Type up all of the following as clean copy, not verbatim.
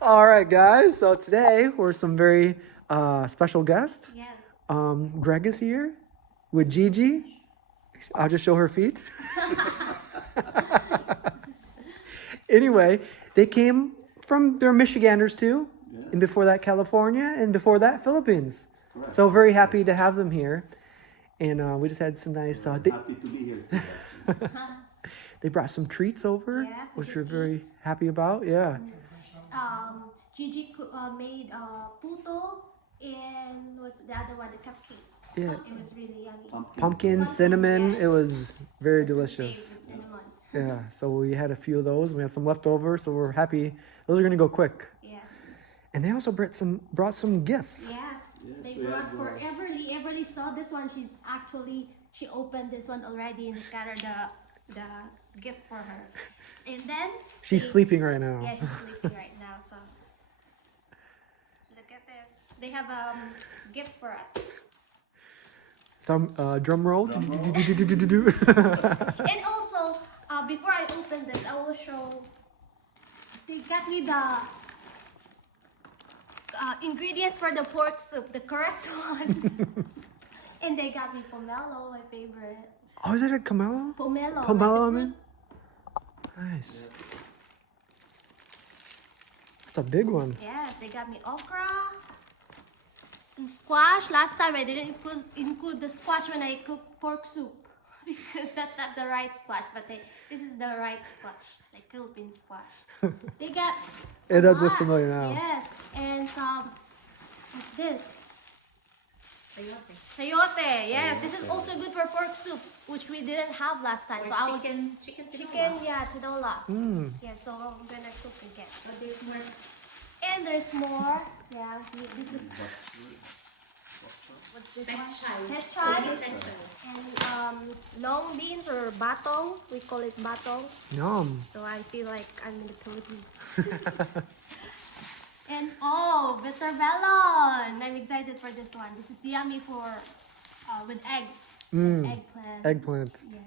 All right, guys. So today we're some very special guests. Yes. Greg is here with Gigi. I'll just show her feet. Anyway, they came from, they're Michiganders too. Yeah. And before that, California. And before that, Philippines. Correct. So very happy to have them here. And we just had some nice... Happy to be here today. They brought some treats over, Yeah, which just we're very happy about. Yeah. Gigi made puto and what's the other one? The cupcake. Yeah. It was really yummy. Pumpkin, cinnamon. yes. It was very That's his delicious. favorite, cinnamon. Yeah. So we had a few of those. We had some left over, so we're happy. Those are gonna go quick. Yes. And they also brought some gifts. Yes. Yes, They we brought have, for Everly. Everly saw this one. She opened this one already and scattered the gift for her. And then She's sleeping right now. yeah, she's sleeping right now. So look at this. They have a gift for us. Drum roll. Drum roll. And also, before I open this, I will show. They got me the ingredients for the pork soup, the correct one. And they got me pomelo, my favorite. Oh, is that a Camelo? Pomelo. Pomelo, I like the mean? Nice. That's a big one. fruit. Yes, they got me okra, some squash. Last time I didn't include the squash when I cooked pork soup because that's not the right squash. But this is the right squash, like Philippine squash. They got. It does a look lot. familiar now. Yes, and some. What's this? Sayote. Sayote. Yes, this is also good for pork soup, which we didn't have last time. Or So I will chicken chicken, yeah, tinola. Mm. Yeah, so I'm gonna cook again. But there's more. And there's more. Yeah, this is what's this one? Pechay. Pechay. And long beans or batong. We call it batong. Yum. So I feel like I'm in the Philippines. And oh, bitter melon! I'm excited for this one. This is yummy for with egg, Mm. eggplant. Eggplant. Yes.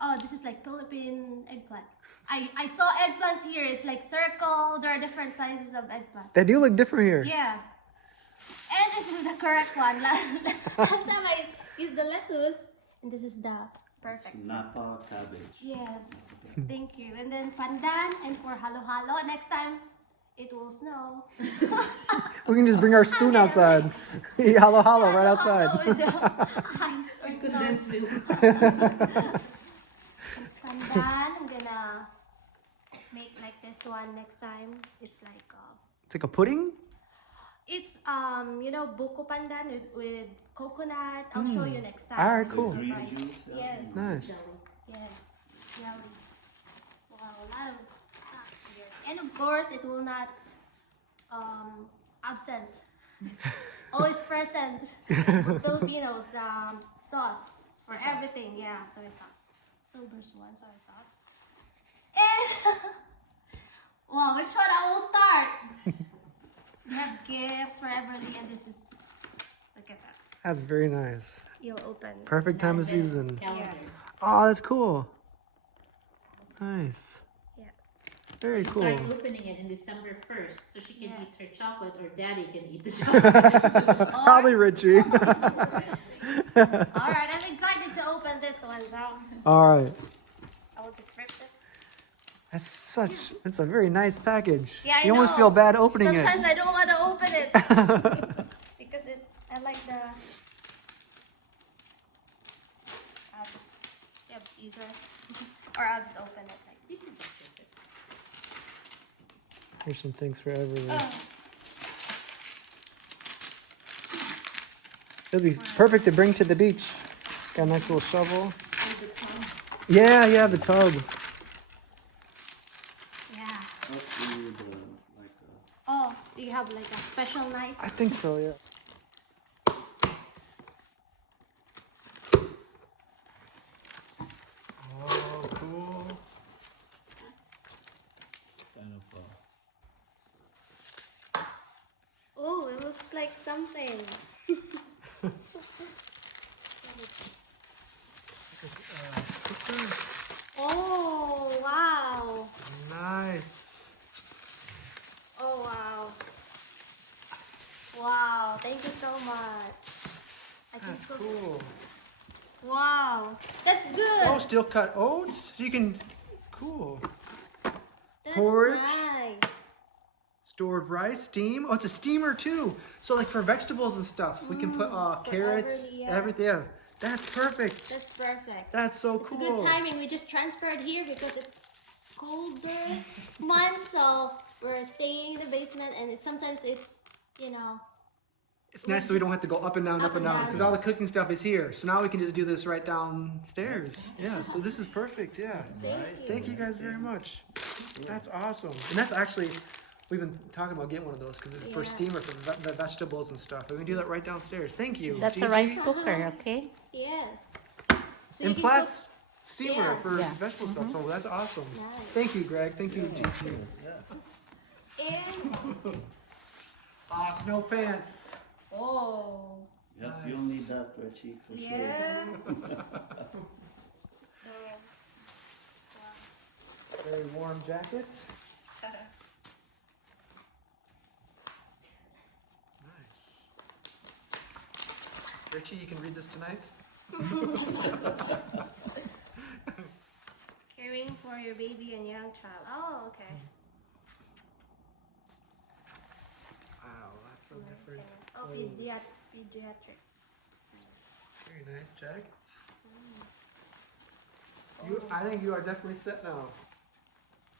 Oh, this is like Philippine eggplant. I saw eggplants here. It's like circle. There are different sizes of eggplant. They do look different here. Yeah. And this is the correct one. Last time I used the lettuce, and this is the perfect. Napa cabbage. Yes. Thank you. And then pandan and for halo-halo. Next time, it will snow. We can just bring our spoon outside. Eat halo halo right outside. Halo-halo with the ice or With snow. condensed milk. Pandan, I'm gonna make like this one next time. It's like It's like a pudding? it's you know, buko pandan with coconut. I'll show you next time. Alright, cool. Green Surprise. juice. Yeah. Yes. Nice. Yes. Yummy. Wow, a lot of stuff here. And of course, it will not absent. It's always present. Filipinos, sauce for everything. Yeah, soy sauce. Silver's one soy sauce. And well, which one I will start? We have gifts for Everly, and this is look at that. That's very nice. You'll open. Perfect time of Advent season. calendar. Yes. Oh, that's cool. Nice. Yes. Very You cool. start opening it in December 1st, so she can Yeah. eat her chocolate, or Daddy can eat the chocolate. Probably Richie. All right, I'm excited to open this one. So All right. I will just rip this. It's a very nice package. Yeah, I you almost know. feel bad opening Sometimes it. I don't want to open it because I like the. I'll just you have Caesar, or I'll just open it like. You can just rip it. Here's some things for everyone. Oh. It'll be perfect to bring to the beach. Got a nice little shovel. And the tongue. Yeah, the tub. Yeah. That's really like Oh, you have like a special knife. I think so, yeah. Oh, cool. kind of Oh, it looks like something. Oh, wow. Nice. Thank you so much. I can That's cook. cool. Wow, that's good. Oh, steel cut oats. So you can, cool. That's porridge. nice. Stored rice, steam. Oh, it's a steamer too. So like for vegetables and stuff, we can put carrots, yeah. everything. Yeah. That's perfect. That's perfect. That's so It's cool. a good timing. We just transferred here because it's colder month, so we're staying in the basement, and sometimes it's, you know. It's nice so we don't have to go up and down, Up and down. because all the cooking stuff is here. So now we can just do this right downstairs. Yeah, so this is perfect, yeah. Thank you guys very much. That's awesome. And that's actually, we've been talking about getting one of those because it's for Yeah. steamer for the vegetables and stuff. We can do that right downstairs. Thank you. That's a Gigi. rice cooker, okay? Yes. So And you can plus, steamer Yeah. for Yeah. vegetable stuff. So that's awesome. Nice. Thank you, Greg. Thank you, Gigi. Yeah. And Ah, snow pants. oh, Yep, Nice. you'll need that, Richie, for sure. yes. So, Very warm jackets. wow. Nice. Richie, you can read this tonight. Caring for your baby and young child. Oh, okay. Wow, that's so different. Oh, pediatric. Very nice jacket. I think you are definitely set now.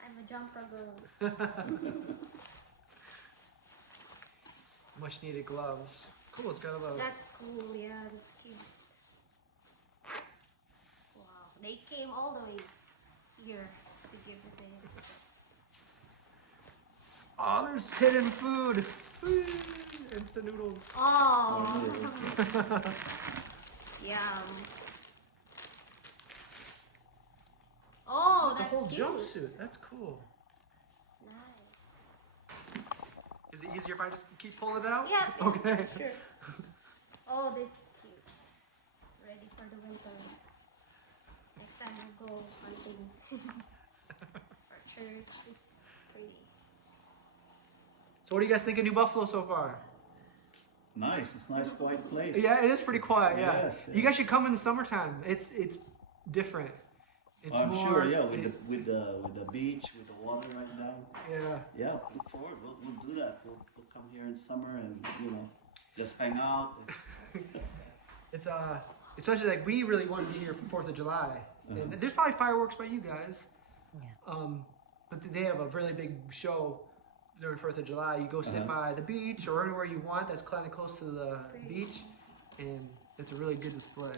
I'm a jumper girl. Much needed gloves. Cool, it's got a little. That's cool. Yeah, that's cute. Wow, they came all the way here to give you this. Oh, there's hidden food. Sweet. Instant noodles. Oh, Oh, yum. Oh, It's a that's whole cute. jumpsuit. That's cool. Nice. Is it easier if I just keep pulling it out? Yeah. Okay. Sure. Oh, this is cute. Ready for the winter. Next time we'll go hunting. For church. This is pretty. So what do you guys think of New Buffalo so far? Nice, it's a nice quiet place. Yeah, it is pretty quiet. Yeah. Yes, You guys should come in the summertime. It's different. It's I'm more. sure, yeah, with the beach, with the water right now. Yeah. Yeah, look forward. We'll do that. We'll come here in summer and just hang out. It's especially like we really want to be here for 4th of July, and there's probably fireworks by you guys. Yeah. But they have a really big show during 4th of July. You go sit by the beach or anywhere you want that's kind of close to the beach, and it's a really good display.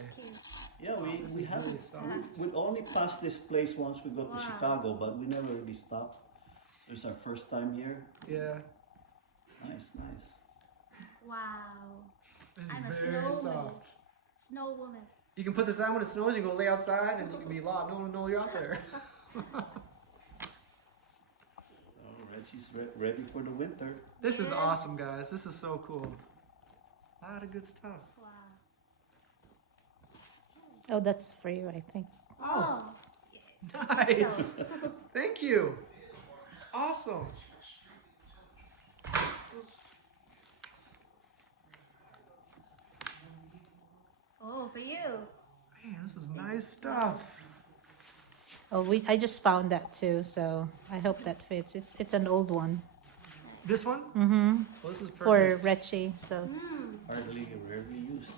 Yeah, This we is have really soft. we only passed this place once we go to Wow. Chicago, but we never really stopped. It's our first time here. Yeah. Nice. Wow. This is I'm a very snow soft. woman. Snow woman. You can put this on when it snows. You can go lay outside, and you can be loud. No one will know you're out there. Alright, she's ready for the winter. This is Yes. awesome, guys. This is so cool. A lot of good stuff. Wow. Oh, that's for you, I think. Oh, Oh. nice. Thank you. Awesome. Oh, for you. Man, this is nice stuff. Oh, I just found that too, so I hope that fits. It's an old one. This one? Mm-hmm. Well, this is For perfect. Rechi, so Hardly rarely used.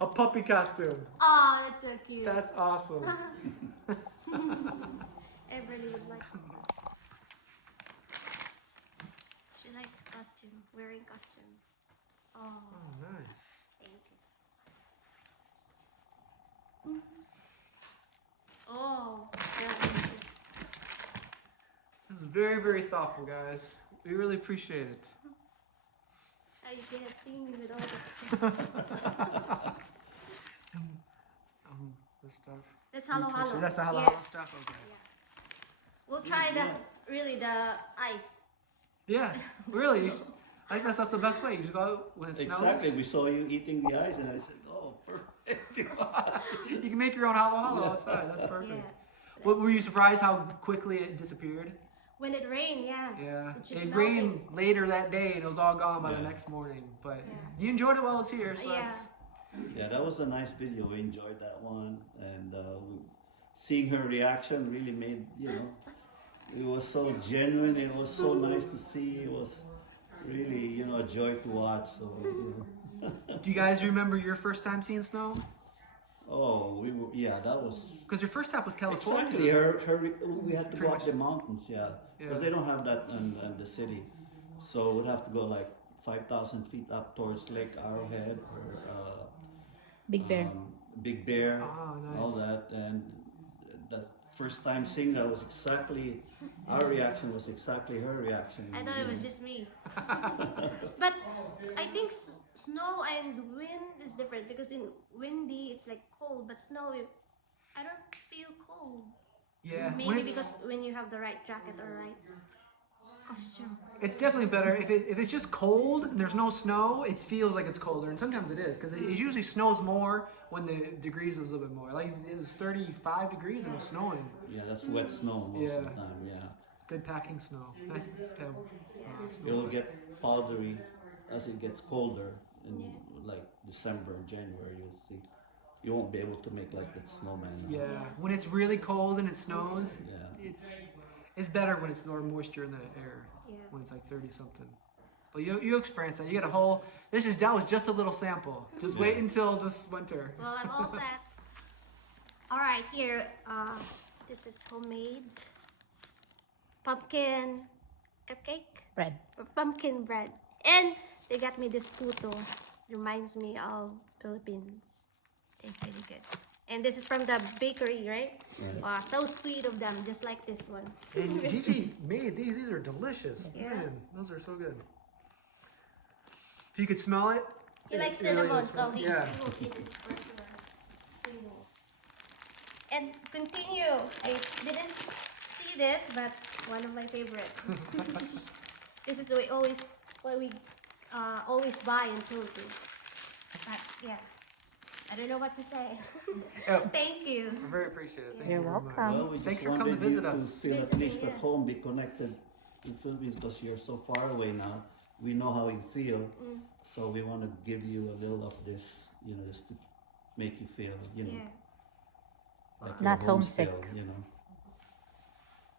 A puppy costume. Oh, that's so cute. That's awesome. Everybody would like this. She likes costume, wearing costume. Oh, Oh, nice. thank you. Oh, that one is. This is very, very thoughtful, guys. We really appreciate it. How you cannot see me with all the. This stuff. That's halo halo. That's the halo Yeah. halo stuff. Okay. We'll try the ice. Yeah, really. I think that's the best way. You just go when it snows. Exactly. We saw you eating the ice, and I said, "Oh, perfect." You can make your own halo halo outside. That's perfect. Yeah. What, were you surprised how quickly it disappeared? When it rained, yeah. Yeah, It's just it melting. rained later that day and it was all gone by the Yeah. next morning. But Yeah. you enjoyed it while it was here, so Yeah. that's Yeah, that was a nice video. We enjoyed that one, and seeing her reaction really made, it was so genuine. It was so nice to see. It was really, a joy to watch. So, Do you guys remember your first time seeing snow? oh, that was Because your first stop was California. exactly we had to Pretty go up much. the mountains, because Yeah. they don't have that in the city. So we'd have to go like 5,000 feet up towards Lake Arrowhead or Big Bear. Big Bear, Oh, nice. all that, and that first time seeing that was exactly our reaction was exactly her reaction. I thought it was just me. But I think snow and wind is different because in windy it's like cold, but snow I don't feel cold. Yeah, when Maybe it's- because when you have the right jacket or right costume. It's definitely better if it's just cold and there's no snow. It feels like it's colder, and sometimes it is because it usually snows more when the degrees is a little bit more. Like it was 35 degrees and it was snowing. Yeah, that's wet snow most of the time. Yeah, Good packing snow. Nice to have, snow. it'll get powdery as it gets colder in like December and January. You'll see, you won't be able to make like that snowman. Yeah, when it's really cold and it snows, Yeah. it's better when it's more moisture in the air. Yeah. When it's like 30 something. But you experience that. You get a whole. That was just a little sample. Just wait until this winter. Well, I'm all set. All right, here. This is homemade pumpkin cupcake Bread. or pumpkin bread, and they got me this puto. Reminds me of Philippines. Tastes really good. And this is from the bakery, right? Right. Wow, so sweet of them, just like this one. And Gigi made these. These are delicious. Yeah. Man, those are so good. If you could smell it. He likes it really cinnamon, is so fun. he Yeah. will eat this for sure. Cinnamon. And continue. I didn't see this, but one of my favorite. This is what we always buy in Philippines. But yeah, I don't know what to say. Oh, Thank you. I'm very appreciative. Thank You're you very much. welcome. Well, we Thanks just for coming wanted to visit you us. to feel at Visiting, least at yeah. home, be connected in Philippines because you're so far away now. We know how you feel, so we want to give you a little of this, just to make you feel, Yeah. like you're Not home homesick. still,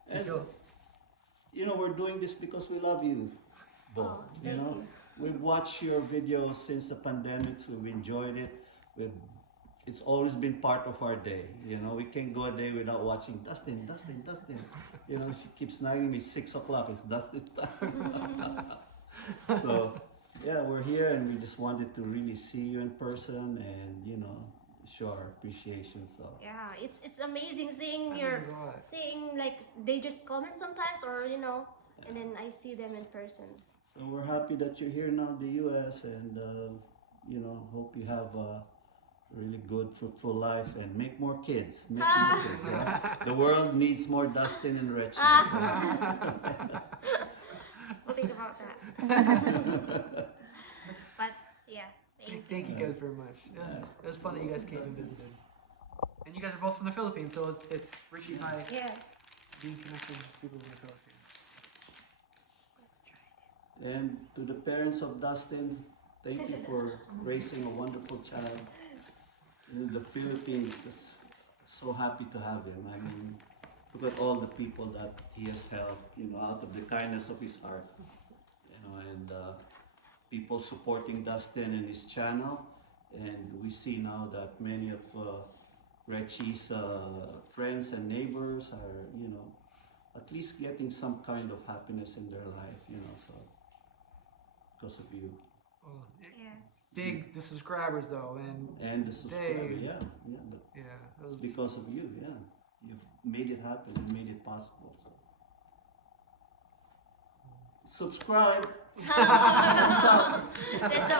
Thank And, you. we're doing this because we love you both, Oh, thank you. We've watched your videos since the pandemic, so we've enjoyed it. It's always been part of our day, we can't go a day without watching Dustin. She keeps nagging me 6 o'clock, it's Dustin time. So, yeah, we're here and we just wanted to really see you in person and, show our appreciation, so. Yeah, it's amazing seeing That your means a lot. seeing like they just comment sometimes or and then I see them in person. So we're happy that you're here now in the U.S. and, hope you have a really good, fruitful life and make more kids. Make more kids, yeah? The world needs more Dustin and Rachel. We'll think about that. But yeah, Thank you guys very much. It was fun that you guys came and visited. And you guys are both from the Philippines, so it's Richie High yeah. being connected with people in the Philippines. And to the parents of Dustin, thank you for raising a wonderful child in the Philippines. Just so happy to have him. I mean, look at all the people that he has helped, out of the kindness of his heart, and people supporting Dustin and his channel. And we see now that many of Reggie's friends and neighbors are, at least getting some kind of happiness in their life, so because of you. Well, Yeah. big the subscribers though, And the subscriber, They- but yeah, that was, because of you, you've made it happen and made it possible. So. Subscribe. That's a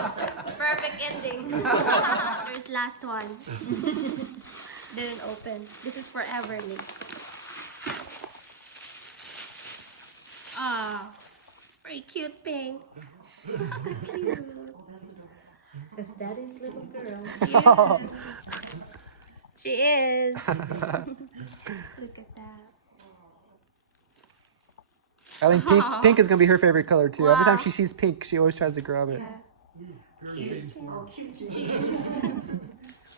perfect ending. There's last one. Didn't open. This is for Everly. Ah, very cute pink. Cute. Says daddy's little girl. Yes. She is. Look at that. I think pink is gonna be her favorite color too. Every time Wow. she sees pink, she always tries to grab it. Cute. Oh, cute jeans.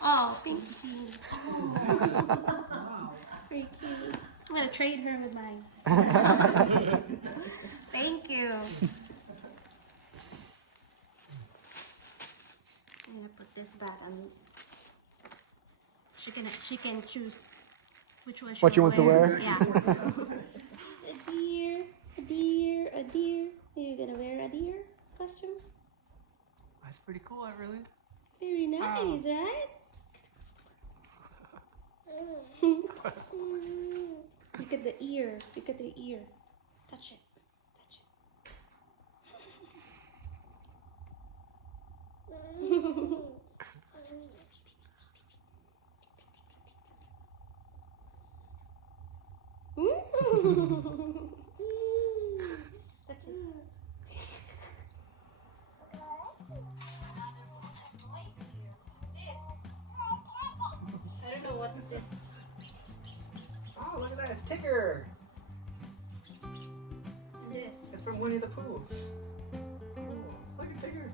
Oh, pink jeans. Very cute. I'm gonna trade her with mine. Thank you. I'm gonna put this back on. She can choose which one What she wants to wear? Yeah. A deer, a deer, a deer. You're gonna wear a deer costume? That's pretty cool, really. Very nice, right? Look at the ear. Look at the ear. Touch it. Touch it. Touch it. I don't know what's this. Oh, look at that! It's Tigger. This. It's from Winnie the Pooh. Look at Tigger.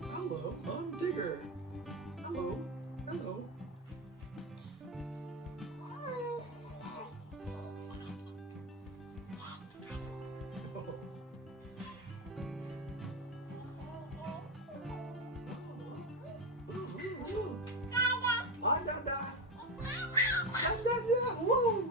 Hello, I'm Tigger. Hello, hello. Woo!